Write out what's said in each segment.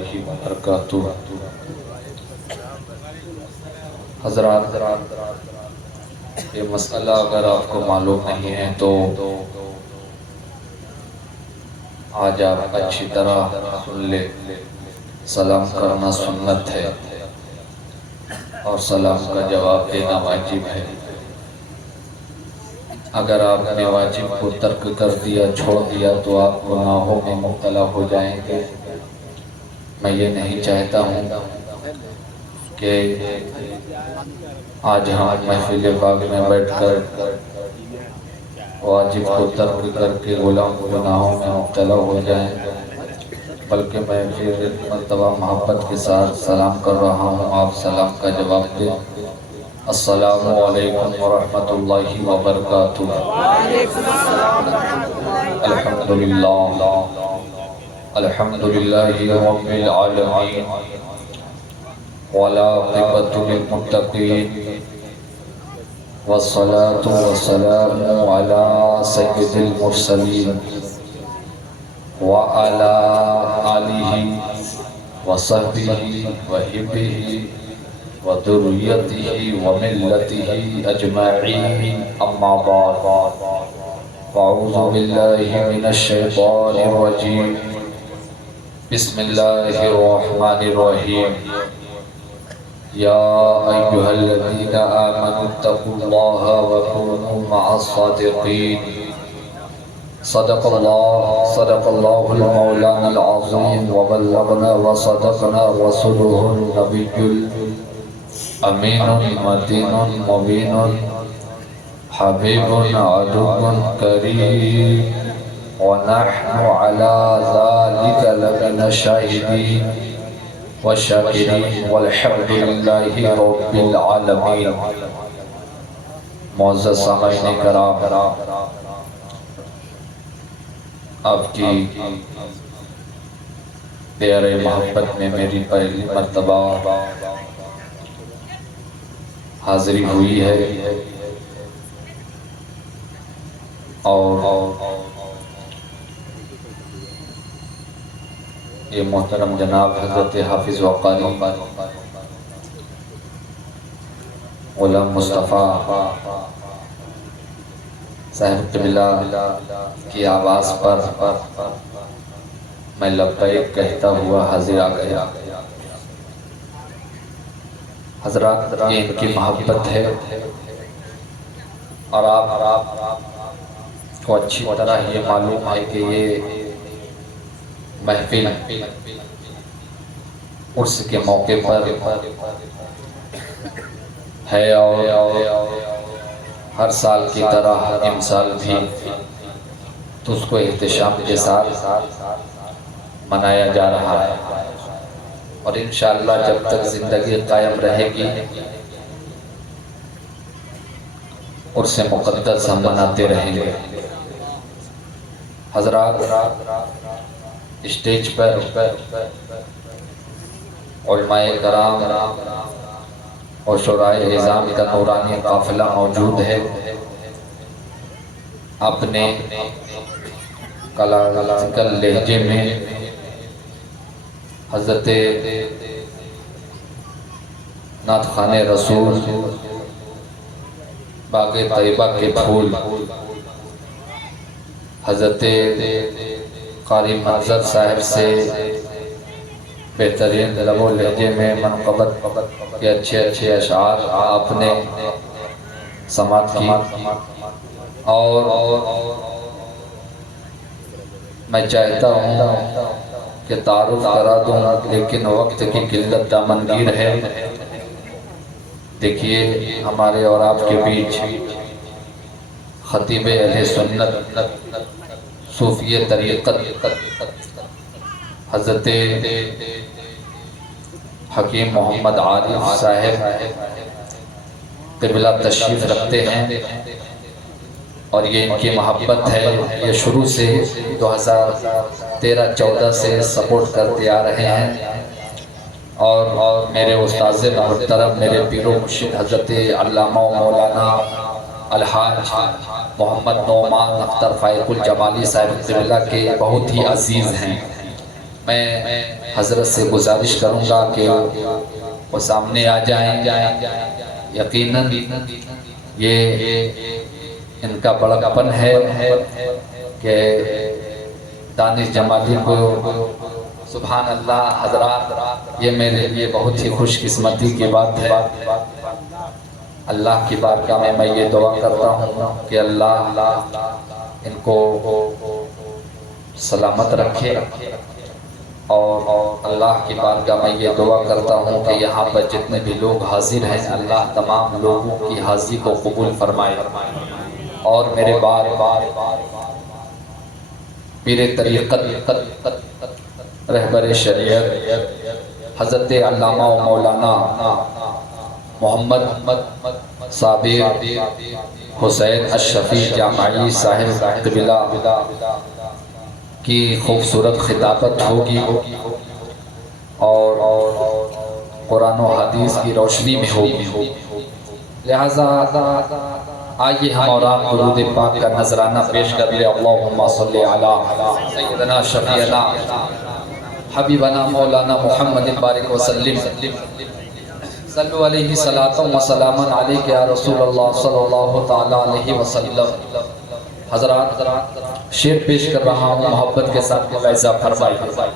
اللہ وبرکاتہ۔ حضرات، یہ مسئلہ اگر آپ کو معلوم نہیں ہے تو آج آپ اچھی طرح سن لیں۔ سلام کرنا سنت ہے اور سلام کا جواب دینا واجب ہے۔ اگر آپ نے واجب کو ترک کر دیا، چھوڑ دیا تو آپ گناہوں میں مبتلا ہو جائیں گے۔ میں یہ نہیں چاہتا ہوں کہ آج ہم محفل پاک میں بیٹھ کر واجب کو ترک کر کے گناہوں میں مبتلا ہو جائیں، بلکہ میں پھر مرتبہ محبت کے ساتھ سلام کر رہا ہوں، آپ سلام کا جواب دیں۔ السلام علیکم ورحمۃ اللہ وبرکاتہ۔ الحمدللہ الحمدللہ رب العالمین والعاقبۃ للمتقین والصلاة والسلام علی سید المرسلین وعلی آلہ وصحبہ وحبہ وذریتہ وملتہ اجمعین، اما بعد فاعوذ باللہ من الشیطان الرجیم، بسم اللہ الرحمن الرحیم۔ یا ایہا الذین آمنوا اتقوا اللہ وکونوا مع الصادقین۔ صدق اللہ المولانا العظیم وبلغنا وصدقنا رسولہ النبی امین متین مبین حبیب عدو کریم، ونحن علی ذلک لمن الشاہدین والشاکرین والحمد للہ رب العالمین۔ معزز سامعین کرام، آپ کی پیارے محبت میں میری پہلی مرتبہ حاضری ہوئی ہے، اور یہ محترم جناب حضرت حافظ وقاری غلام مصطفیٰ صاحب قبلہ کی آواز پر میں لبیک کہتا ہوا حاضر آ گیا۔ حضرات، یہ ان کی محبت ہے اور آپ کو اچھی طرح یہ معلوم ہے کہ یہ محفل عرس کے موقع پر ہے، اور ہر سال کی طرح امسال بھی تو اس کو احتشام کے ساتھ منایا جا رہا ہے، اور انشاءاللہ جب تک زندگی قائم رہے گی عرس مقدس ہم مناتے رہیں گے۔ حضرات، اسٹیج پر علماء کرام اور شورائے عظام کا نورانی قافلہ موجود ہے۔ اپنے کلاسیکل لہجے میں حضرت نعت خوان رسول، باغ طیبہ کے پھول، حضرت قاری منظر صاحب سے بہترین لب و لہجے میں منقبت کے اچھے اشعار آپ نے سماعت کی، اور میں چاہتا ہوں کہ تعارف کرا دوں، لیکن وقت کی قلت دامنگیر ہے۔ دیکھیے، ہمارے اور آپ کے بیچ خطیب اہل سنت صوفی طریقت حضرت حکیم محمد عارف صاحب قبلہ تشریف رکھتے ہیں، اور یہ ان کی محبت ہے۔ یہ شروع سے 2013-14 سے سپورٹ کرتے آ رہے ہیں، اور میرے استاذ محترم، میرے پیر و مرشد حضرت علامہ و مولانا الحاج محمد نعمان اختر فائق الجمالی صاحب قبلہ کے بہت ہی عزیز ہیں۔ میں حضرت سے گزارش کروں گا کہ وہ سامنے آ جائیں. یقیناً یہ ان کا بڑکپن ہے کہ دانش جمالی کو سبحان اللہ حضرات، یہ میرے لیے بہت ہی خوش قسمتی کی بات ہے. اللہ کی بارگاہ میں یہ دعا کرتا ہوں کہ اللہ ان کو سلامت رکھے، اور اللہ کی بارگاہ میں یہ دعا کرتا ہوں کہ یہاں پر جتنے بھی لوگ حاضر ہیں اللہ تمام لوگوں کی حاضری کو قبول فرمائے. اور میرے بار پیر طریقت رہبر شریعت حضرت علامہ و مولانا محمد صابر حسین الشفیع جامعی صاحب قبلہ کی خوبصورت خطابت ہوگی، اور قرآن و حدیث کی روشنی میں ہوگی. لہذا آئیے ہم اور آپ درود پاک کا نذرانہ پیش کر لیں. اللہم صلی علی سیدنا شفیعنا حبیبنا مولانا محمد بارک وسلم. صلو علیہ صلاۃ و سلام علیک یا رسول اللہ صلی اللہ تعالی علیہ وسلم. حضرات شعر پیش کر رہا ہوں، محبت کے ساتھ ملاحظہ فرمائیے.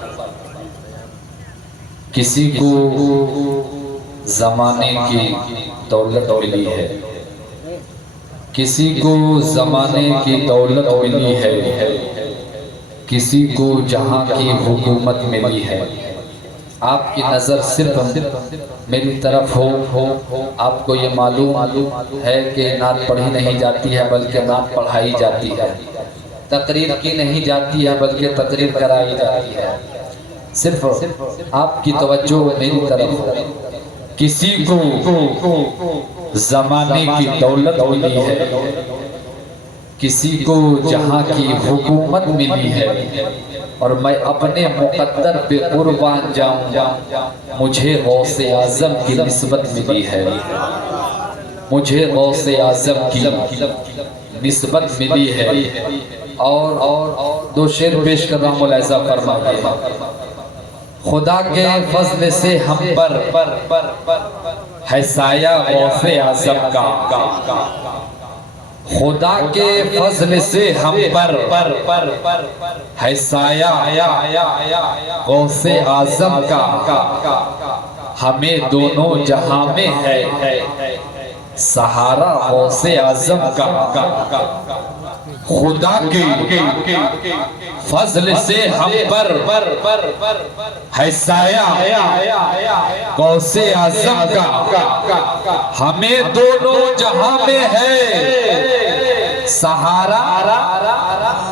کسی کو زمانے کی دولت ملی ہے، کسی کو زمانے کی دولت ملی ہے، کسی کو جہاں کی حکومت ملی ہے. آپ کی نظر صرف میری طرف ہو، آپ کو یہ معلوم ہے کہ نعت پڑھی نہیں جاتی ہے بلکہ نعت پڑھائی جاتی ہے، تقریر کی نہیں جاتی ہے بلکہ تقریر کرائی جاتی ہے. صرف آپ کی توجہ میری طرف ہو. کسی کو زمانے کی دولت ملی ہے، کسی کو جہاں کی حکومت ملی ہے، اور میں اپنے مقدر پہ قربان جاؤں. مجھے غوث اعظم کی نسبت ملی ہے، مجھے غوث اعظم کی نسبت ملی ہے. اور دو شعر پیش کر رہا ہوں، ملاحظہ فرمائیے. خدا کے فضل سے ہم پر ہے سایہ غوث اعظم کا، خدا کے فضل سے ہم پر ہے سایہ غوث اعظم کا. ہمیں دونوں جہاں میں ہے سہارا غوث اعظم کا. خدا کے فضل سے ہم پر ہے سایہ غوث اعظم کا. ہمیں دونوں جہاں میں ہے سہارا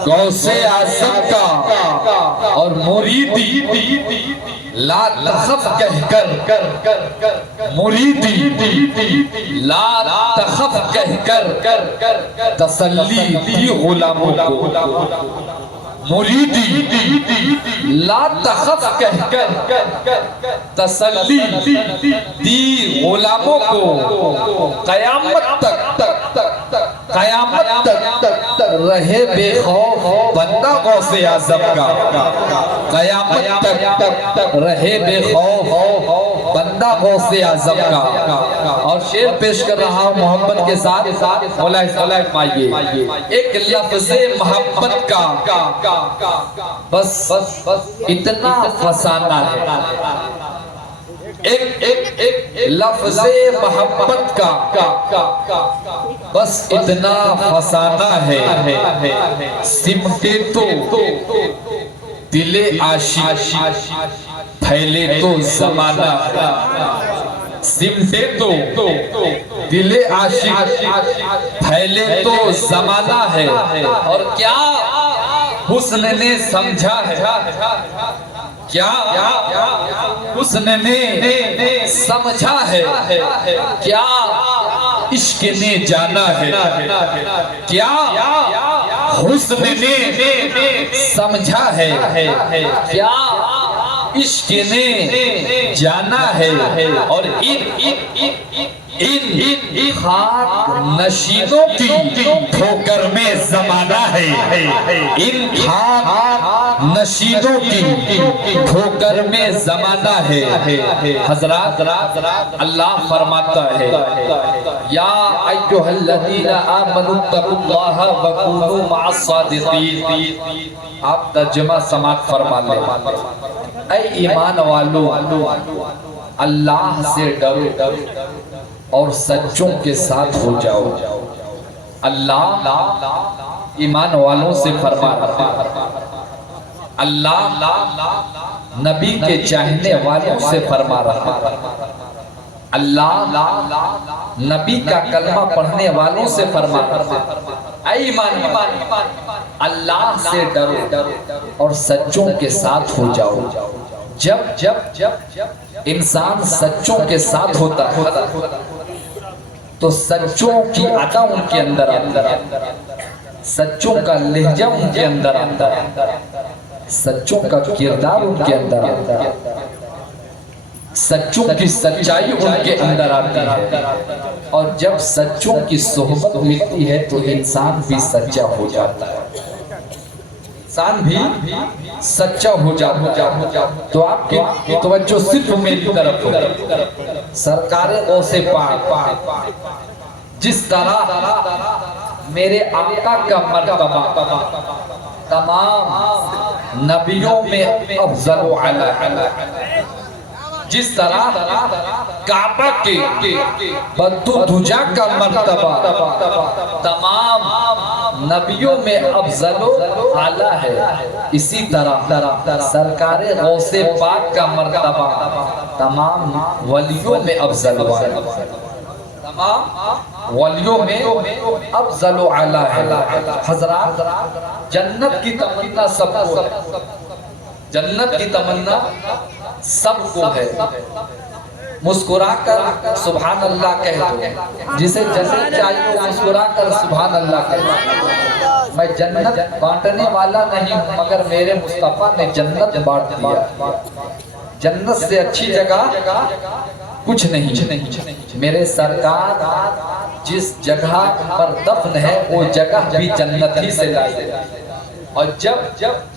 غوث اعظم کا. اور مریدی لا تخف کہہ کر، مریدی لا تخف کہہ کر تسلی دی غلاموں کو. مریدی لا تخف کہہ کر تسلی دی غلاموں کو. قیامت تک رہے بے خوف بندہ غوث اعظم کا. قیامت تک رہے بے خوف بندہ غوث اعظم کا. اور شعر پیش کر رہا ہوں محبت کے ساتھ. ایک لفظ محبت کا بس اتنا فسانہ ہے، ایک لفظ محبت کا بس اتنا فسانہ ہے. سمٹے تو دل عاشق پھیلے تو زمانہ، سمٹے تو دل عاشق پھیلے تو زمانہ ہے. اور کیا حسن نے سمجھا ہے، کیا حسن نے سمجھا ہے، کیا عشق نے جانا ہے. کیا حسن نے سمجھا ہے، کیا عشق نے جانا ہے. اور ان خاک نشینوں کی ٹھوکر میں زمانہ ہے، ان خاک نشینوں کی ٹھوکر میں زمانہ ہے۔ حضرات اللہ فرماتا ہے یا ایھا الذین آمنوا اتقوا اللہ وکونوا مع الصادقین۔ آپ ترجمہ سماعت فرما لیں، اے ایمان والو اللہ سے ڈرو اور سچوں کے ساتھ ہو جاؤ۔ اللہ ایمان والوں سے فرما رہا ہے، اللہ نبی کے چاہنے والوں سے فرما رہا ہے، اللہ نبی کا کلمہ پڑھنے والوں سے فرما رہا ہے، اے ایمان اللہ سے ڈرو اور سچوں کے ساتھ ہو جاؤ۔ جب انسان سچوں کے ساتھ ہوتا ہے تو سچوں کی ادا ان کے اندر آتا ہے، سچوں کا لہجہ ان کے اندر آتا ہے، سچوں کا کردار ان کے اندر آتا ہے، سچوں کی سچائی ان کے اندر آتی ہے، اور جب سچوں کی صحبت ملتی ہے تو انسان بھی سچا ہو جاتا ہے، انسان بھی سچا ہو جاتا ہے۔ تو آپ کی توجہ صرف میری طرف ہو، سرکار غوث پاک جس طرح میرے آقا کا مرتبہ تمام نبیوں میں افضل و اعلی، جس طرح کعبہ کے بدو دجا کا مرتبہ تمام نبیوں میں افضل و اعلی ہے، اسی طرح سرکار غوث پاک کا مرتبہ تمام ولیوں میں افضل و اعلی، تمام ولیوں میں افضل و اعلی ہے۔ حضرات جنت کی تمنا سب کو ہے، جنت کی تمنا سب کو ہے، مسکرا کر سبحان اللہ کہہ دو، جسے جنت چاہیے مسکرا کر سبحان اللہ کہہ دو۔ میں جنت بانٹنے والا نہیں ہوں مگر میرے مصطفیٰ نے جنت بانٹ دیا، جنت سے اچھی جگہ کچھ نہیں۔ میرے سرکار جس جگہ پر دفن ہے وہ جگہ بھی جنت ہی سے لائی، اور جب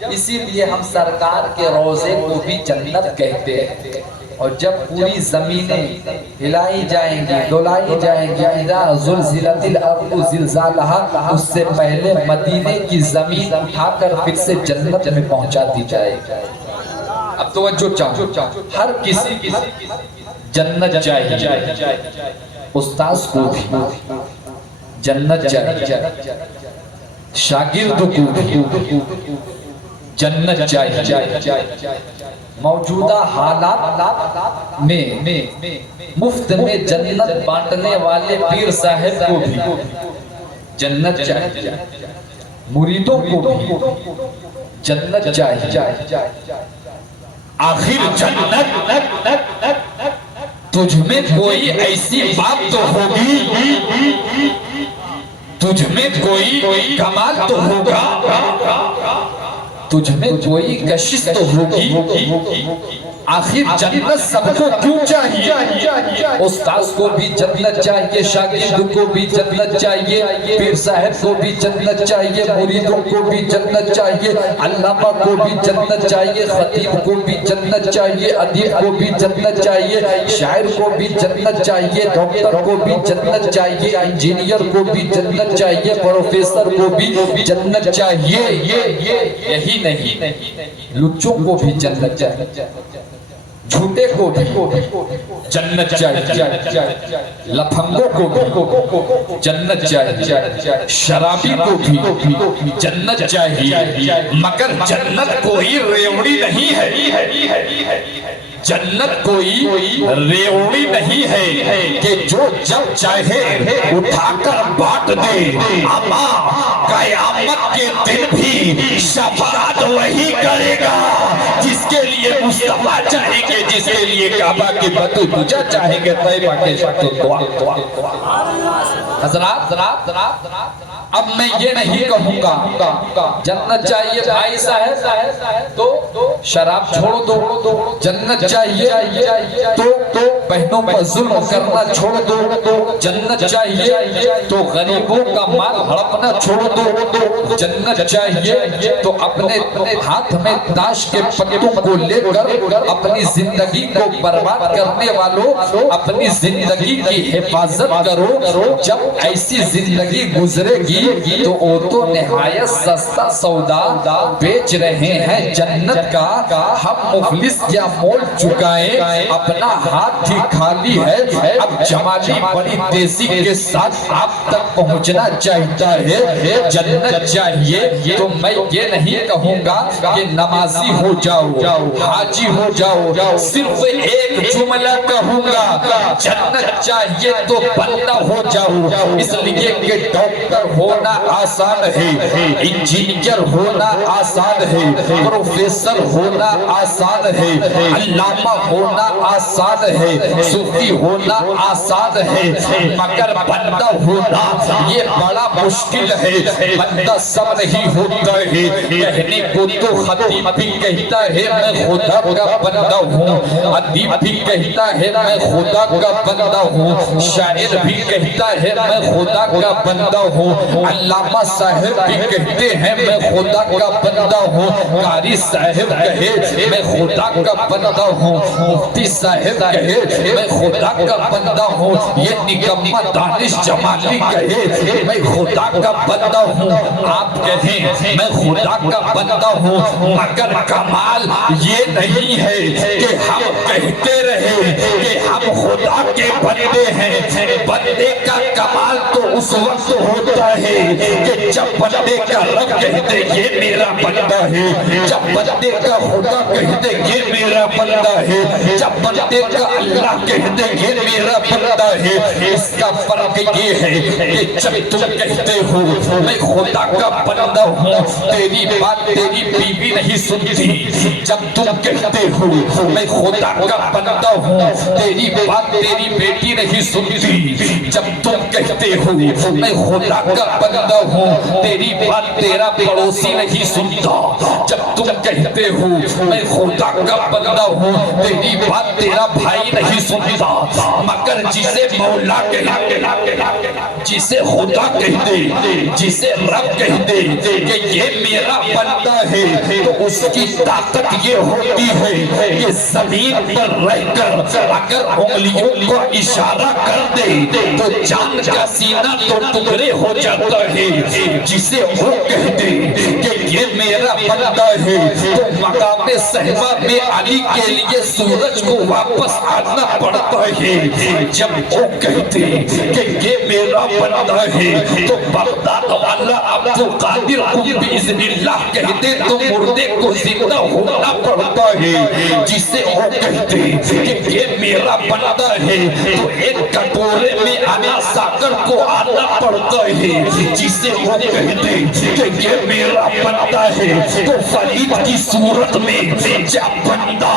اسی لیے ہم سرکار کے روضے کو بھی جنت کہتے ہیں، اور جب پوری زمینیں ہلائی جائیں گی ڈولائی جائیں گی، اذا زلزلت الارض زلزالہا، اس سے پہلے مدینے کی زمین اٹھا کر پھر سے جنت میں پہنچا دی جائے گی۔ اب توجہ چاہو، ہر کسی کی جنت چاہیے، استاذ کو بھی جنت چاہیے، شاگرد کو بھی جنت چاہیے، موجودہ حالات میں مفت میں جنت بانٹنے والے پیر صاحب کو بھی جنت چاہیے، مریدوں کو بھی جنت چاہیے۔ آخر جنت تجھ میں کوئی ایسی بات تو ہوگی، تجھ میں کوئی کمال تو ہوگا، تجھ میں کوئی کشش تو ہوگی، آخر جنت سب کو کیوں چاہیے؟ استاذ کو بھی جنت چاہیے، شاگرد کو بھی جنت چاہیے، پیر صاحب کو بھی جنت چاہیے، مریدوں کو بھی جنت چاہیے، علامہ کو بھی جنت چاہیے، خطیب کو بھی جنت چاہیے، ادیب کو بھی جنت چاہیے، شاعر کو بھی جنت چاہیے، ڈاکٹر کو بھی جنت چاہیے، انجینئر کو بھی جنت چاہیے، پروفیسر کو بھی جنت چاہیے۔ یہی نہیں، لچوں کو بھی جنت چاہیے، جھوٹے کو بھی جنت چاہیے، لفنگوں کو بھی جنت چاہیے، شرابی کو بھی جنت چاہیے، مگر جنت کوئی ریوڑی نہیں ہے، جنت کوئی ریوڑی نہیں ہے کہ جو جب چاہے اٹھا کر بانٹ دے، اما قیامت کے دن بھی شفاعت وہی کرے گا جس کے لیے مصطفیٰ چاہیں گے، جس کے لیے کعبہ کی بدو دجا چاہیں گے، طیبہ کے شکل دعا۔ حضرات اب میں یہ نہیں کہوں گا جنت چاہیے بھائی صاحب تو شراب چھوڑ دو، جنت چاہیے تو بہنوں پر ظلم کرنا چھوڑ دو، جنت چاہیے تو غریبوں کا مال ہڑپنا چھوڑ دو، جنت چاہیے تو اپنے ہاتھ میں تاش کے پتوں کو لے کر اپنی زندگی کو برباد کرنے والوں اپنی زندگی کی حفاظت کرو۔ جب ایسی زندگی گزرے گی تو وہ تو نہایت سستا سودا بیچ رہے ہیں جنت کا، ہم مفلس کیا مول چکائیں، اپنا ہاتھ ہی خالی ہے، اب جمالی بڑی تیزی کے ساتھ آپ تک پہنچنا چاہتا ہے۔ جنت چاہیے تو میں یہ نہیں کہوں گا کہ نمازی ہو جاؤ، حاجی ہو جاؤ، صرف ایک جملہ کہوں گا، جنت چاہیے تو بندہ ہو جاؤ، اس لیے کہ ڈاکٹر ہونا آسان ہے، انجینئر ہونا آسان ہے، پروفیسر ہونا آسان ہے، علامہ ہونا آسان ہے، صوفی ہونا آسان ہے، مگر بندہ ہونا یہ بڑا مشکل ہے۔ بندہ سب نہیں ہوتا ہے، کہنے کو تو خطیب بھی کہتا ہے میں خدا کا بندہ ہوں، ادیب بھی کہتا ہے میں خدا کا بندہ ہوں، شاعر بھی کہتا ہے میں خدا کا بندہ ہوں، علامہ صاحب بھی کہتے ہیں میں خدا کا بندہ ہوں، قاری صاحب کہے میں خدا کا بندہ ہوں، مفتی صاحب کہے میں خدا کا بندہ ہوں، یہ نکمہ دانش جمالی کہے میں خدا کا بندہ ہوں، آپ کہیں میں خدا کا بندہ ہوں، مگر کمال یہ نہیں ہے کہ ہم کہتے رہے کہ ہم خدا کے بندے ہیں۔ بندے کا کمال تو اس وقت ہوتا ہے کہ جب بندے کا رب کہتے یہ میرا بندہ ہے، جب بندے کا خدا کہتے یہ میرا بندہ ہے، جب بندے کا اللہ کہتے یہ میرا بندہ ہے۔ اس کا فرق یہ ہے کہ جب تم کہتے ہو میں خدا کا بندہ ہوں، تیری بات تیری بیوی نہیں سنتی، جب تم کہتے ہو میں خدا کا بندہ ہوں، تیری بات تیری بیٹی نہیں سنتی، جب تم کہتے ہو میں خدا کا بندہ ہوں، تیری بات تیرا پڑوسی نہیں سنتا، جب تم کہتے ہو میں خدا کا بندہ ہوں، تیری بات تیرا بھائی نہیں سنتا، مگر جسے مولا کہتے، جسے خدا کہتے، جسے رب کہتے کہ یہ میرا بندہ ہے، تو اس کی طاقت یہ ہوتی ہے کہ زمین پر رہ کر اگر انگلیوں کو اشارہ کر دے تو جان کا سینہ تو ٹکڑے ہو جاتا ہے۔ جسے وہ کہتے کہ یہ میرا بندہ ہے تو مقام صحبہ میں علی کے لیے سورج کو واپس آنا پڑتا ہے، جب وہ کہتے کہ یہ میرا بندہ ہے تو بغداد والا عبد القادر کو بإذن اللہ کہتے تو مردے کو زندہ ہونا پڑتا ہے، جسے وہ کہتے کہ یہ میرا بندہ ہے تو ایک کٹورے میں آنا ساکر کو آنا پڑتا ہے، جسے وہ کہتے کہ یہ میرا بندہ ہے تو فرید کی صورت میں جب بندہ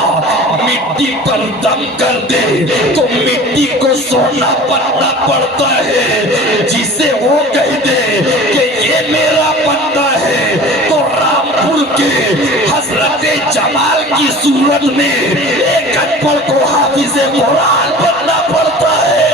مٹی پر دم کر دے تو مٹی کو سونا بننا پڑتا ہے، جسے وہ کہتے کہ یہ میرا بندہ ہے تو رامپور کے حضرت جمال کی صورت میں ایک انپڑھ کو حافظ قرآن بننا پڑتا ہے۔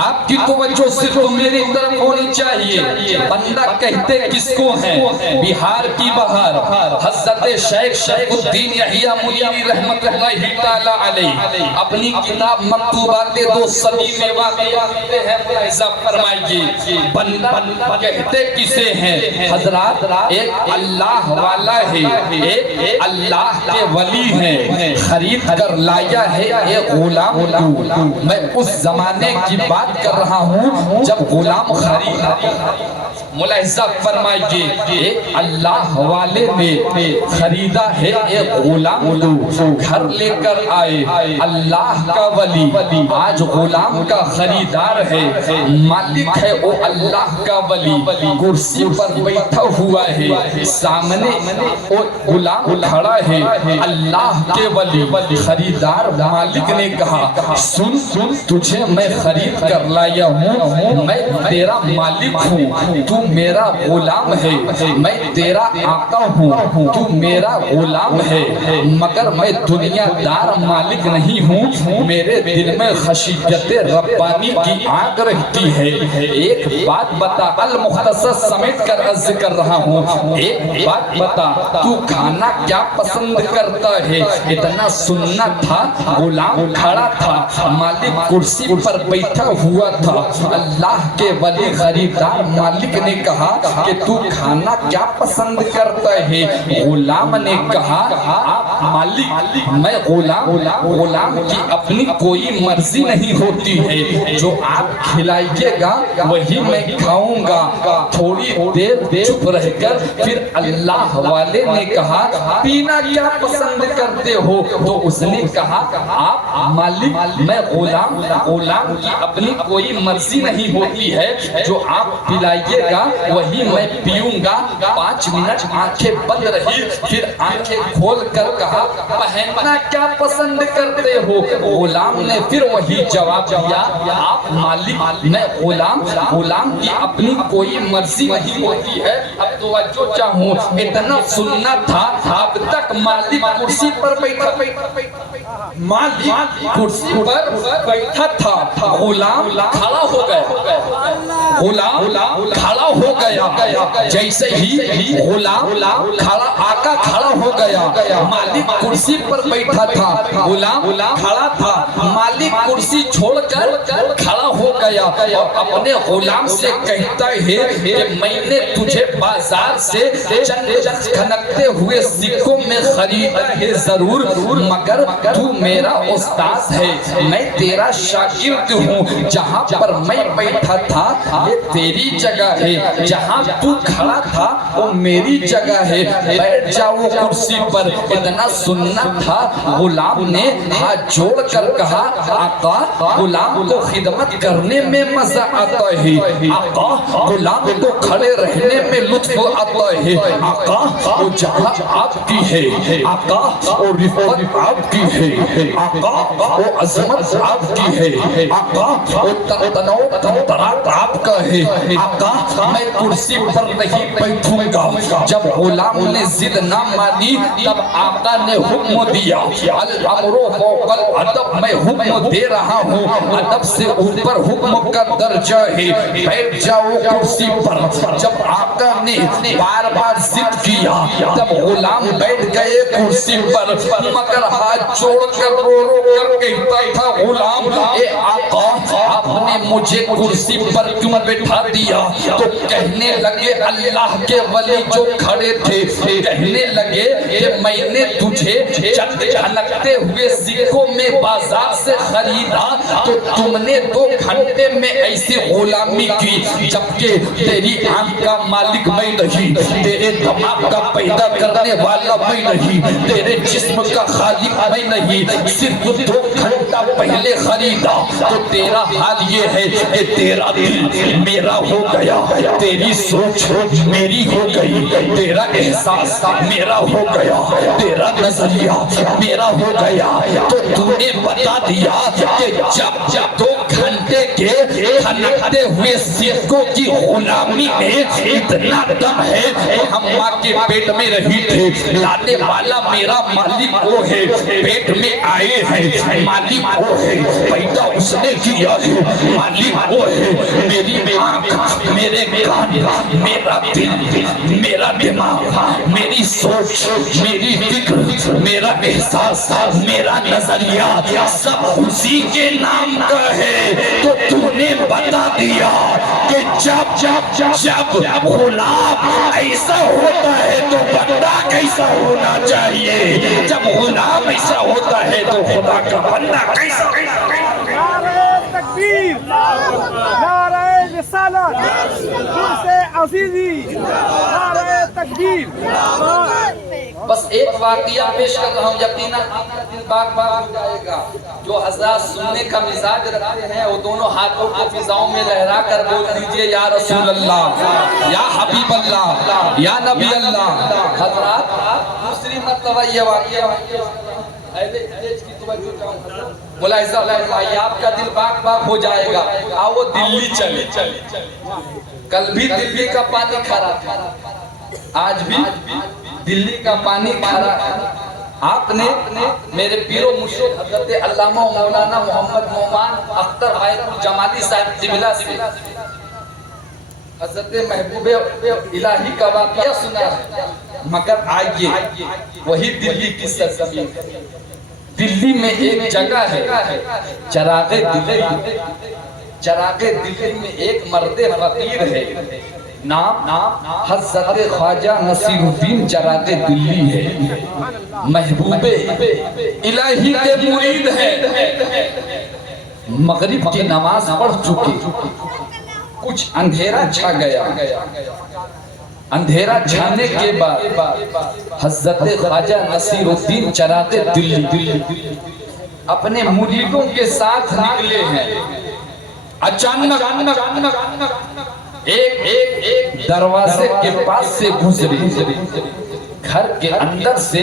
آپ کی توجہ صرف میری طرف ہونی چاہیے، بندہ کہتے کس کو ہیں؟ بہار کی بہار حضرت شیخ الدین یحییٰ منیری رحمت اللہ تعالی علیہ اپنی کتاب مکتوبات دو صدی میں واقع ہیں، ملاحظہ فرمائیے بندہ کہتے کسے ہیں؟ حضرات ایک اللہ والا ہے، ایک اللہ کے ولی ہیں، خرید کر لایا ہے ایک غلام کو۔ میں اس زمانے کی بات کر رہا ہوں جب غلام خرید ملاحظہ فرمائیے ایک اللہ والے نے خریدا ہے ایک غلام کو گھر لے کر آئے اللہ کا ولی آج غلام کا خریدار ہے مالک ہے وہ اللہ کا ولی کرسی پر بیٹھا ہوا ہے سامنے وہ غلام کھڑا ہے اللہ کے ولی خریدار مالک نے کہا سن تجھے میں خرید کر لایا ہوں میں تیرا مالک ہوں تو میرا غلام ہے میں تیرا آقا ہوں تو میرا غلام ہے مگر میں دنیا دار مالک نہیں ہوں میرے دل میں خشیت ربانی کی آگ رہتی ہے ایک بات بتا المختصر سمیٹ کر عرض کر رہا ہوں ایک بات بتا تو کھانا کیا پسند کرتا ہے اتنا سننا تھا غلام کھڑا تھا مالک کرسی پر بیٹھا ہوا تھا اللہ کے ولی خریدار مالک نے کہا کہ تو کھانا کیا پسند کرتا ہے غلام نے کہا مالک میں غلام کی اپنی کوئی مرضی نہیں ہوتی ہے جو آپ کھلائیے گا وہی میں کھاؤں گا تھوڑی دیر چپ رہ کر پھر اللہ والے نے کہا پینا کیا پسند کرتے ہو تو اس نے کہا آپ مالک میں غلام کی اپنی کوئی مرضی نہیں ہوتی ہے جو آپ پلائیے گا وہی میں پیوں گا 5 منٹ آنکھیں بند رہی پھر آنکھیں کھول کر کہا پہننا کیا پسند کرتے ہو غلام نے پھر وہی جواب دیا آپ مالک میں غلام کی اپنی کوئی مرضی نہیں ہوتی ہے اب توجہ چاہوں اتنا سننا تھا اب تک مالک کرسی پر بیٹھا مالک کرسی پر بیٹھا تھا غلام کھڑا ہو گیا غلام کھڑا ہو گیا جیسے ہی غلام کھڑا آقا کھڑا ہو گیا مالک کرسی پر بیٹھا تھا غلام کھڑا تھا مالک کرسی چھوڑ کر کھڑا ہو گیا اپنے غلام سے کہتا ہے کہ میں نے تجھے بازار سے چند کھنکتے ہوئے سکوں میں خریدا ہے ضرور مگر تو میرا استاد ہے میں تیرا شاگرد ہوں جہاں پر میں بیٹھا تھا یہ تیری جگہ ہے جہاں تو کھڑا تھا وہ میری جگہ ہے بیٹھ جاؤ کرسی پر اتنا سننا تھا غلام نے ہاتھ جوڑ کر کہا آقا غلام کو خدمت کرنے میں مزہ آتا ہے آقا غلام کو کھڑے رہنے میں لطف آتا ہے آقا وہ جگہ آپ کی ہے آقا وہ رفت آپ کی ہے آقا وہ عظمت آپ کی ہے آقا وہ تنو تنطرات آپ کا ہے آقا میں کرسی پر نہیں بیٹھوں گا جب غلام نے ضد نہ مانی تب آقا نے حکم دیا الامر فوق الادب میں حکم دے رہا ہوں ادب سے اوپر حکم کا درجہ ہے بیٹھ جاؤ کرسی پر جب آقا نے بار بار ضد کیا تب غلام بیٹھ گئے کرسی پر مگر ہاتھ جوڑ کر رو رو کر کہتا تھا غلام اے آقا آپ نے مجھے کرسی پر کیوں بٹھا دیا تو کہنے لگے اللہ کے ولی جو کھڑے تھے کہنے لگے کہ میں نے تجھے چند جھلکتے ہوئے سکوں میں بازار سے خریدا تو تم نے 2 گھنٹے میں ایسی غلامی کی جبکہ تیری آنکھ کا مالک میں نہیں تیرے دماغ کا پیدا کرنے والا میں نہیں تیرے جسم کا خالق میں نہیں صرف 2 گھنٹہ پہلے خریدا تو تیرا حال یہ ہے کہ تیرا دل میرا ہو گیا تیری سوچ میری ہو گئی تیرا احساس میرا ہو گیا تیرا نظریہ میرا ہو گیا تو نے بتا دیا کہ جب 2 گھنٹے کے کھنکتے ہوئے سکوں کی غلامی میں اتنا دم ہے ہم ماں کے پیٹ میں رہی تھے لانے والا میرا مالک وہ ہے پیٹ میں آئے ہیں مالک وہ ہے پیدا اس نے کیا ہے مالک وہ ہے میری آنکھ میرے کان میرا دل میرا دماغ میری سوچ میری فکر میرا احساس میرا نظریہ سب اسی کے نام کا ہے تو تو نے بتا دیا کہ جب غلام ایسا ہوتا ہے تو بندہ کیسا ہونا چاہیے جب غلام ایسا ہوتا ہے تو خدا کا بندہ کیسا نعرہ تکبیر نعرہ رسالت عزیزی نعرہ تکبیر بس ایک واقعہ پیش کر رہا ہوں، یقیناً آپ کا دل باغ باغ ہو جائے گا۔ جو حضرات سننے کا مزاج رکھتے ہیں وہ دونوں ہاتھوں کو فضاؤں میں لہرا کر بول دیجئے یا رسول اللہ، یا حبیب اللہ، یا نبی اللہ۔ حضرات دوسری مرتبہ یہ واقعہ ملاحظہ آپ کا دل باغ باغ ہو جائے گا۔ آؤ وہ دلی چلے، کل بھی دلی کا پانی کھارا تھا، آج بھی دلی کا پانی کھارا ہے۔ آپ نے میرے پیر و مرشد حضرت علامہ مولانا محمد نعمان اختر جمالی صاحب قبلہ سے حضرت محبوب الہی کا واقعہ سنا ہے، مگر آئیے وہی دلی کی سرزمین۔ دلی میں ایک جگہ ہے چراغ دلی، چراغ دلی میں ایک مرد فقیر ہے، نام حضرت خواجہ نصیر الدین چراغ دلی ہے، محبوب الہی کے مرید ہے۔ مغرب کی نماز پڑھ چکے، کچھ اندھیرا چھا گیا، اندھیرا چھانے کے بعد حضرت خواجہ نصیر الدین چراغ دلی اپنے مریدوں کے ساتھ نکلے ہیں۔ اچانک ایک دروازے کے پاس سے گزری، گھر کے اندر سے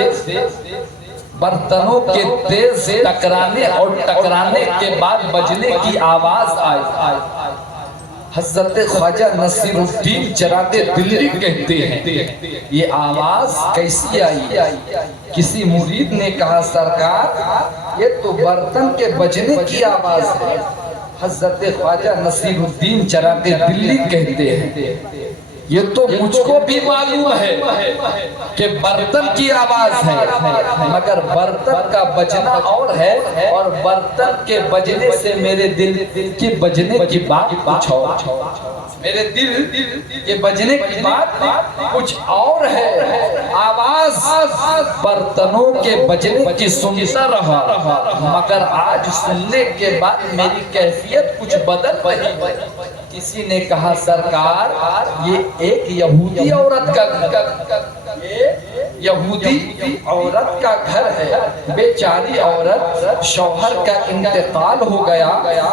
برتنوں کے تیز ٹکرانے اور ٹکرانے کے بعد بجنے کی آواز آئی۔ حضرت خواجہ نصیر الدین چراغ دلی کہتے ہیں یہ آواز کیسی آئی؟ کسی مرید نے کہا سرکار یہ تو برتن کے بجنے کی آواز ہے۔ حضرت خواجہ نصیر الدین چراغ دلی کہتے ہیں یہ تو مجھ کو بھی معلوم ہے کہ برتن کی آواز ہے، مگر برتن کا بجنا اور ہے اور برتن کے بجنے سے میرے دل کی بجنے کی بات کچھ اور، میرے دل کے بجنے کی بات کچھ اور ہے۔ آواز برتنوں کے بجنے کی سنتا رہا، مگر آج سننے کے بعد میری کیفیت کچھ بدل گئی۔ کسی نے کہا سرکار یہ ایک یہودی عورت کا یہودی عورت کا گھر ہے، بیچاری عورت شوہر کا انتقال ہو گیا،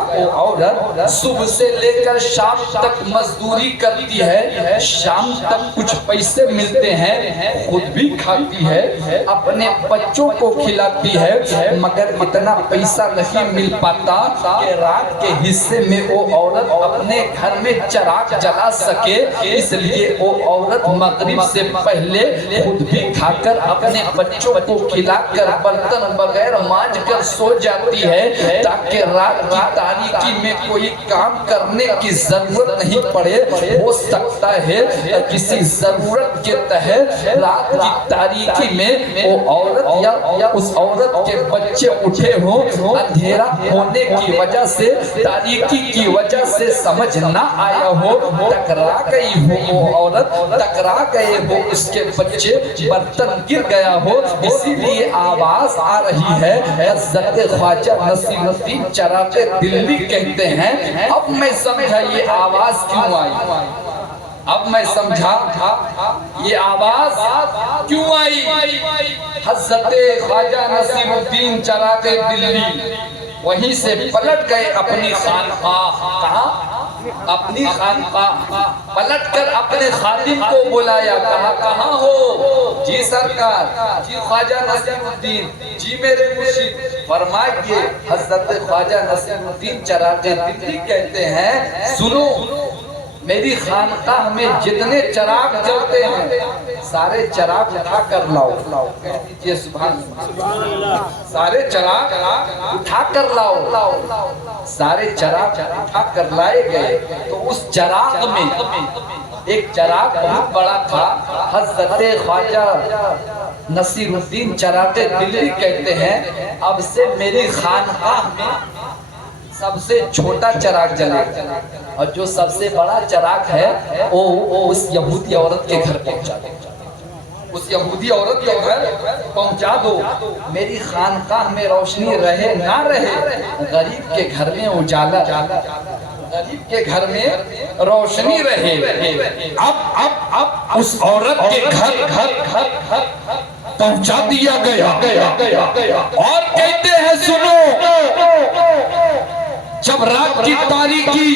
وہ عورت صبح سے لے کر شام تک مزدوری کرتی ہے، شام تک کچھ پیسے ملتے ہیں، خود بھی کھاتی ہے، اپنے بچوں کو کھلاتی ہے، مگر اتنا پیسہ نہیں مل پاتا کہ رات کے حصے میں وہ عورت اپنے گھر میں چراغ جلا سکے، اس لیے وہ عورت مغرب سے پہلے خود بھی کھا کر اپنے بچوں کو کھلا کر برتن بغیر مانج کر سو جاتی ہے تاکہ رات کی تاریکی میں کوئی کام کرنے کی ضرورت نہیں پڑے۔ ہو سکتا ہے کسی ضرورت کے تحت رات کی تاریکی میں وہ عورت یا اس عورت کے بچے اٹھے ہوں، اندھیرا ہونے کی وجہ سے تاریکی کی وجہ سے سمجھ نہ آیا ہو، ٹکرا گئی ہو وہ عورت، ٹکرا گئے ہو اس کے بچے، برتن گر گیا ہو، اسی لیے آواز آ رہی ہے۔ حضرت خواجہ نصیر الدین چراغ دلی کہتے ہیں اب میں سمجھا یہ آواز کیوں آئی، اب میں سمجھا یہ آواز کیوں آئی۔ حضرت خواجہ نصیر الدین چراغ دلی وہیں سے پلٹ گئے اپنی خانقاہ، کہاں؟ اپنی خانقاہ پلٹ کر اپنے خادم کو بلایا، کہا کہاں ہو؟ جی سرکار، جی خواجہ نصیر الدین، جی میرے مرشد۔ فرمائیے حضرت خواجہ نصیر الدین چراغ دلی کہتے ہیں سنو میری خانقاہ میں جتنے چراغ جلتے ہیں سارے چراغ اٹھا کر لاؤ، کہہ سبحان اللہ، سارے چراغ اٹھا کر لاؤ۔ سارے چراغ اٹھا کر لائے گئے تو اس چراغ میں ایک چراغ بہت بڑا تھا۔ حضرت خواجہ نصیر الدین چراغ دلی کہتے ہیں اب سے میری خانقاہ میں سب سے چھوٹا چراغ جلے اور جو سب سے بڑا چراغ ہے وہ اس یہودی عورت کے گھر پہنچا دو، اس یہودی عورت کے گھر پہنچا دو۔ میری خانقاہ میں روشنی رہے نہ رہے، غریب کے گھر میں اجالا، غریب کے گھر میں روشنی رہے. اب اس عورت کے گھر پہنچا دیا گیا اور کہتے ہیں سنو جب رات کی تاریکی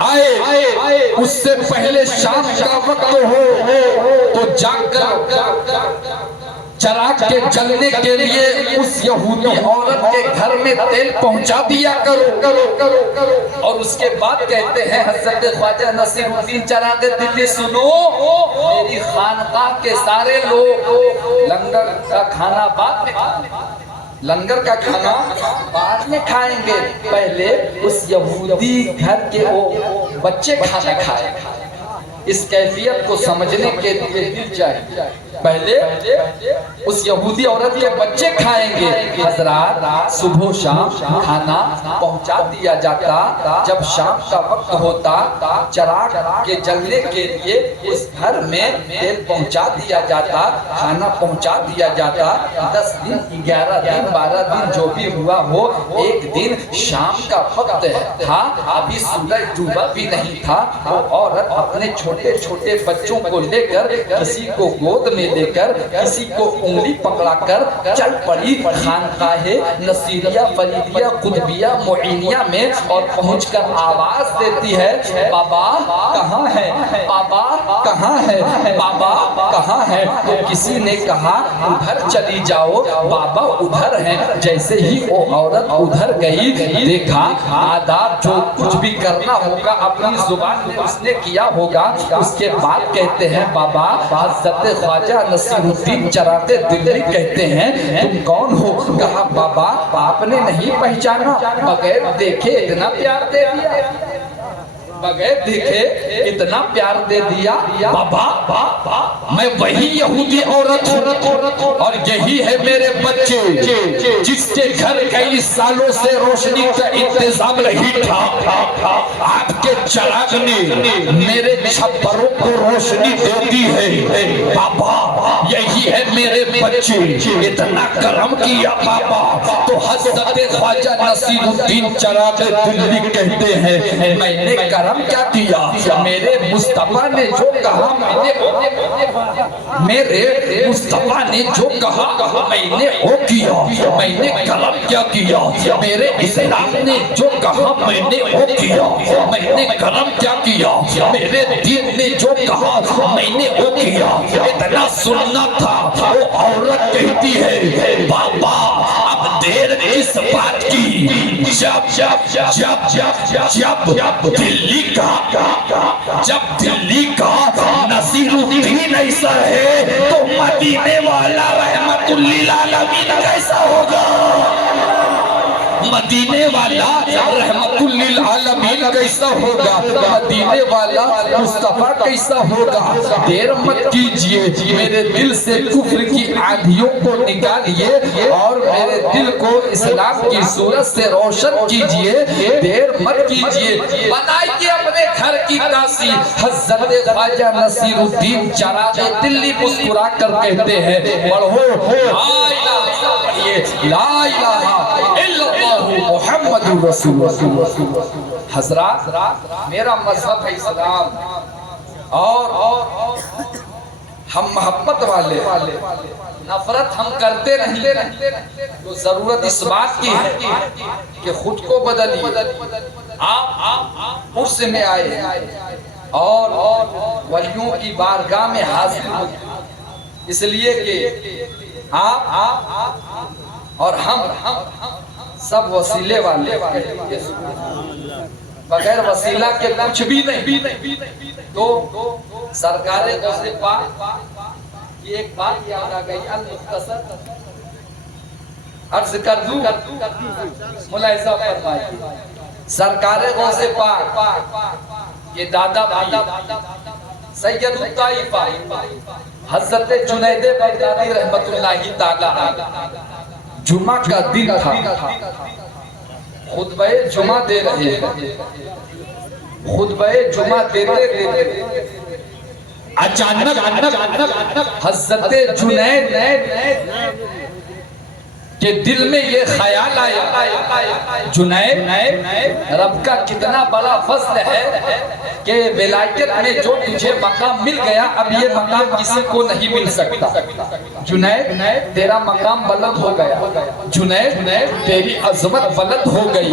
آئے اس سے پہلے شام کا وقت ہو تو جا کر چراغ کے جلنے کے لیے اس یہودی عورت کے گھر میں تیل پہنچا دیا کرو. اور اس کے بعد کہتے ہیں حضرت خواجہ نصیر الدین چراغ دلی سنو میری خانقاہ کے سارے لوگ لنگر کا کھانا بعد میں لنگر کا کھانا بعد میں کھائیں گے, پہلے اس یہودی گھر کے وہ بچے کھانا کھائیں. اس کیفیت کو سمجھنے کے لیے دل چاہیے, پہلے اس یہودی عورت کے بچے کھائیں گے. حضرات صبح و شام کھانا پہنچا دیا جاتا, جب شام کا وقت ہوتا چراغ کے جلنے کے لیے اس گھر میں تیل پہنچا دیا جاتا, کھانا پہنچا دیا جاتا. 10 دن 11 دن 12 دن جو بھی ہوا ہو, ایک دن شام کا وقت تھا, ابھی سورج ڈوبا بھی نہیں تھا, وہ عورت اپنے چھوٹے چھوٹے بچوں کو لے کر کسی کو گود میں لے کر کسی کو انگلی پکڑا کر چل پڑی خانقاہ نصیریہ فریدیہ قطبیہ معینیہ میں, اور پہنچ کر آواز دیتی ہے بابا کہاں ہے, بابا کہاں ہے, بابا کہاں ہے. تو کسی نے کہا ادھر چلی جاؤ, بابا ادھر ہیں. جیسے ہی وہ عورت ادھر گئی دیکھا آداب جو کچھ بھی کرنا ہوگا اپنی زبان میں اس نے کیا ہوگا. اس کے بعد کہتے ہیں بابا حضرت خواجہ نصیر الدین چراغ دلی کہتے ہیں تم کون ہو. کہا بابا آپ نے نہیں پہچانا, بغیر دیکھے اتنا پیار دے دیا, بغیر دیکھے اتنا پیار دے دیا. بابا میں وہی یہودی عورت ہوں اور یہی ہے میرے بچے جس کے گھر کئی سالوں سے روشنی کا انتظام نہیں تھا. آپ کے چراغ نے میرے چھپروں کو روشنی دیتی ہے. بابا یہی ہے میرے بچے, اتنا کرم کیا بابا. تو حضرت خواجہ نصیر الدین چراغ دلی کہتے ہیں میں نے کرم کیا کیا, میرے مصطفیٰ نے جو کہا میرے مصطفیٰ نے جو کہا میں نے وہ کیا. میں نے کرم کیا کیا, میرے اسلام نے جو کہا میں نے وہ کیا. میں نے کرم کیا کیا, میرے دین نے جو کہا میں نے وہ کیا. اتنا سننا تھا. وہ عورت کہتی ہے بابا اب دیر کس بات کی, جب دلی کا نصیر الدین ایسا ہے تو مدینے والا رحمت للعالمین کیسا ہوگا, مدینے والا رحمت للعالمین کیسا ہوگا, مدینے والا مصطفیٰ کیسا ہوگا. دیر مت کیجئے, میرے دل سے کفر کی آندھیوں کو نکالیے اور میرے دل کو اسلام کی صورت سے روشن کیجئے. دیر مت کیجئے, بنائیے اپنے گھر کی کاسی. حضرت خواجہ نصیر الدین چراغ دلی مسکرا کر کہتے ہیں پڑھو لا الہ الا اللہ محمد رسول اللہ. حضرات میرا مذہب ہے اسلام اور ہم محبت والے, نفرت ہم کرتے نہیں. تو ضرورت اس بات کی ہے کہ خود کو بدلیے. آپ عرس میں آئے اور ولیوں کی بارگاہ میں حاضر ہوئے, اس لیے کہ آپ اور ہم سب وسیلے والے, بغیر وسیلہ کے کچھ بھی نہیں. تو سرکار غوث پاک کی ایک بات یاد آ گئی, المختصر عرض کر دوں, ملاحظہ فرمائیے. سرکار غوث پاک یہ دادا سید الطائفہ حضرت جنید بغدادی رحمت اللہ تعالی جمعہ کا دن تھا, خطبہ جمعہ دے رہے ہیں. خطبہ جمعہ دیتے اچانک حضرت جنید کہ دل میں یہ خیال آیا جنید رب کا کتنا بڑا فضل ہے کہ ولایت میں جو تجھے مقام مل گیا اب یہ مقام کسی کو نہیں مل سکتا. جنید تیرا مقام بلند ہو گیا, جنید تیری عظمت بلند ہو گئی.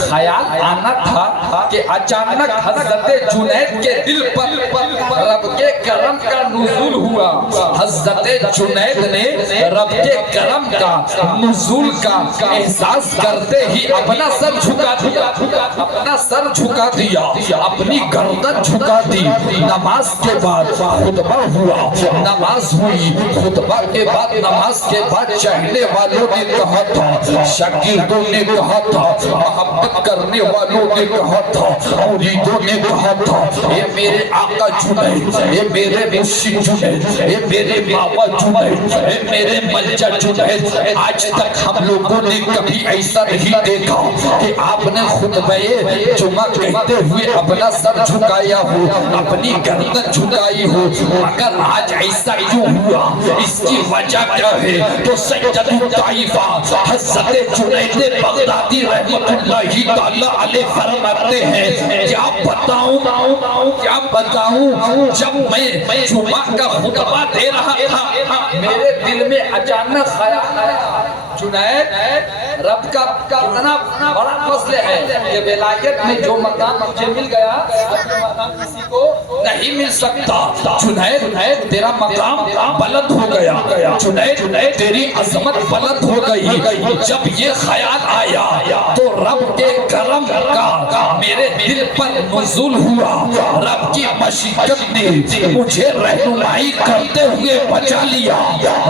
خیال آنا تھا کہ اچانک حضرت جنید کے دل پر رب کے کرم کا نزول ہوا. حضرت جنید نے رب کے کرم کا نزول کا احساس کرتے ہی اپنا سر جھکا دیا, اپنا سر جھکا دیا, اپنی گردن جھکا دی. نماز کے بعد خطبہ ہوا, نماز ہوئی, خطبہ کے بعد نماز کے بعد چہنے والوں نے کہا تھا, شاگردوں نے کہا تھا, محبت کرنے والوں نے کہا تھا, مریدوں نے کہا تھا, اے میرے آقا جنید, اے میرے مرشد جنید, اے میرے بابا جنید, اے میرے ملجا جنید, آج تک ہم لوگوں نے کبھی ایسا نہیں دیکھا کہ آپ نے خطبہ جمعہ کہتے ہوئے اپنا سر جھکایا ہو, اپنی گردن جھکائی ہو, مگر آج ایسا کیوں ہوا؟ اس کی وجہ کیا ہے؟ تو سید الطائفہ حضرت جنید بغدادی رحمت اللہ تعالی علیہ فرماتے ہیں, کیا بتاؤں جب میں جمعہ کا خطبہ دے رہا تھا میرے دل میں اچانک خیال آیا جنید رب کا اتنا بڑا فضل ہے کہ ولایت میں جو مقام مجھے مل گیا وہ مقام کسی کو نہیں مل سکتا. جنید تیرا مقام بلند ہو گیا, جنید تیری عظمت بلند ہو گئی. جب یہ خیال آیا تو رب کے کرم کا میرے دل پر نزول ہوا. رب کی مشیت نے مجھے رہنمائی کرتے ہوئے بچا لیا.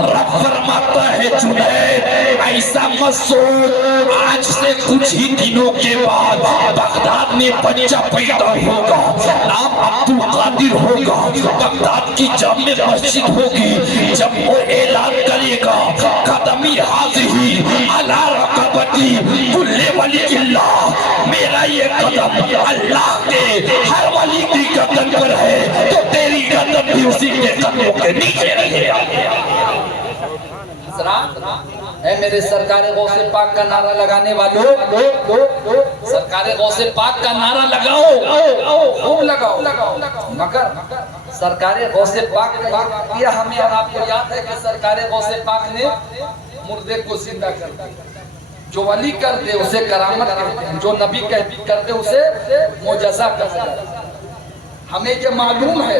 رب فرماتا ہے جنید ایسا مت سوچ, آج سے کچھ ہی دنوں کے بعد بغداد میں بچہ پیدا ہوگا, نام عبد القادر ہوگا, بغداد کی جامع مسجد ہوگی. جب وہ اعلان کرے گا قدمی حاضری علی رقبتی کل ولی اللہ, میرا یہ قدم اللہ کے ہر ولی کی گردن پر ہے تو تیری گردن بھی اسی کے قدموں کے نیچے رہے. اے میرے سرکار غوث پاک کا نعرہ لگانے والوں, سرکار غوث پاک کا نعرہ لگاؤ, خوب لگاؤ. مگر سرکار غوث پاک نے کیا ہمیں, اور آپ کو یاد ہے کہ سرکار غوث پاک نے مردے کو زندہ کر دیا. جو ولی کر دے اسے کرامت کہتے ہیں, جو نبی کر دے اسے معجزہ کہتے ہیں. ہمیں یہ معلوم ہے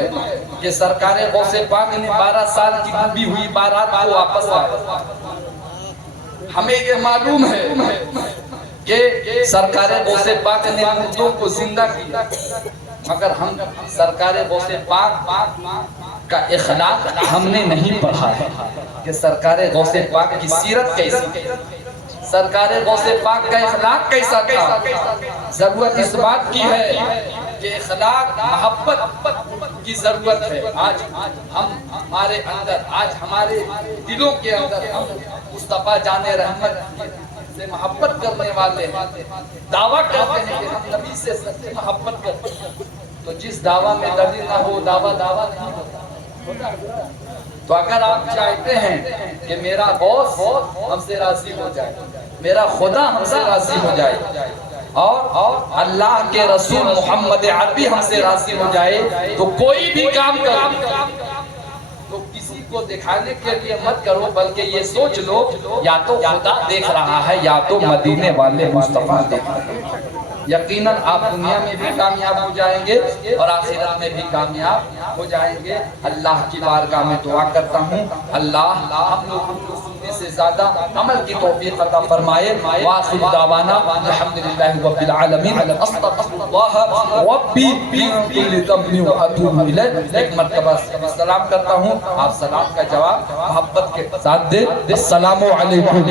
کہ سرکار غوث پاک نے 12 سال کی ڈوبی ہوئی بارات کو واپس آیا. ہمیں یہ معلوم ہے کہ سرکار غوث پاک نے مردوں کو زندہ کیا, مگر ہم سرکار غوث پاک کا اخلاق ہم نے نہیں پڑھا ہے کہ سرکار غوث پاک کی سیرت کیسی, سرکار غوث پاک کا اخلاق کیسا تھا. ضرورت اس بات کی ہے کہ اخلاق محبت کی ضرورت ہے. آج ہمارے اندر, آج ہمارے دلوں کے اندر ہم مصطفیٰ جان رحمت سے محبت کرنے والے ہیں, دعویٰ کرتے ہیں کہ ہم نبی سے سچی محبت کرتے ہیں. تو جس دعویٰ میں دلیل نہ ہو دعویٰ نہیں ہوتا. تو اگر آپ چاہتے ہیں کہ میرا غوث ہم سے راضی ہو جائے, میرا خدا ہم سے راضی ہو جائے, اور اللہ کے رسول محمد عربی ہم سے راضی ہو جائے, تو کوئی بھی کام کرو تو کسی کو دکھانے کے لیے مت کرو, بلکہ یہ سوچ لو یا تو خدا دیکھ رہا ہے یا تو مدینے والے مصطفیٰ دیکھ رہے ہیں. یقیناً آپ دنیا میں بھی کامیاب ہو جائیں گے اور آخرت میں بھی کامیاب ہو جائیں گے. اللہ کی بارگاہ میں دعا کرتا ہوں, اللہ ہم لوگوں کو سننے سے زیادہ عمل کی توفیق عطا فرمائے. وآخر دعوانا الحمدللہ رب العالمین, استغفر اللہ ربی من کل ذنب واتوب الیہ. ایک مرتبہ سلام کرتا ہوں, آپ سلام کا جواب محبت کے ساتھ دیں. السلام علیکم.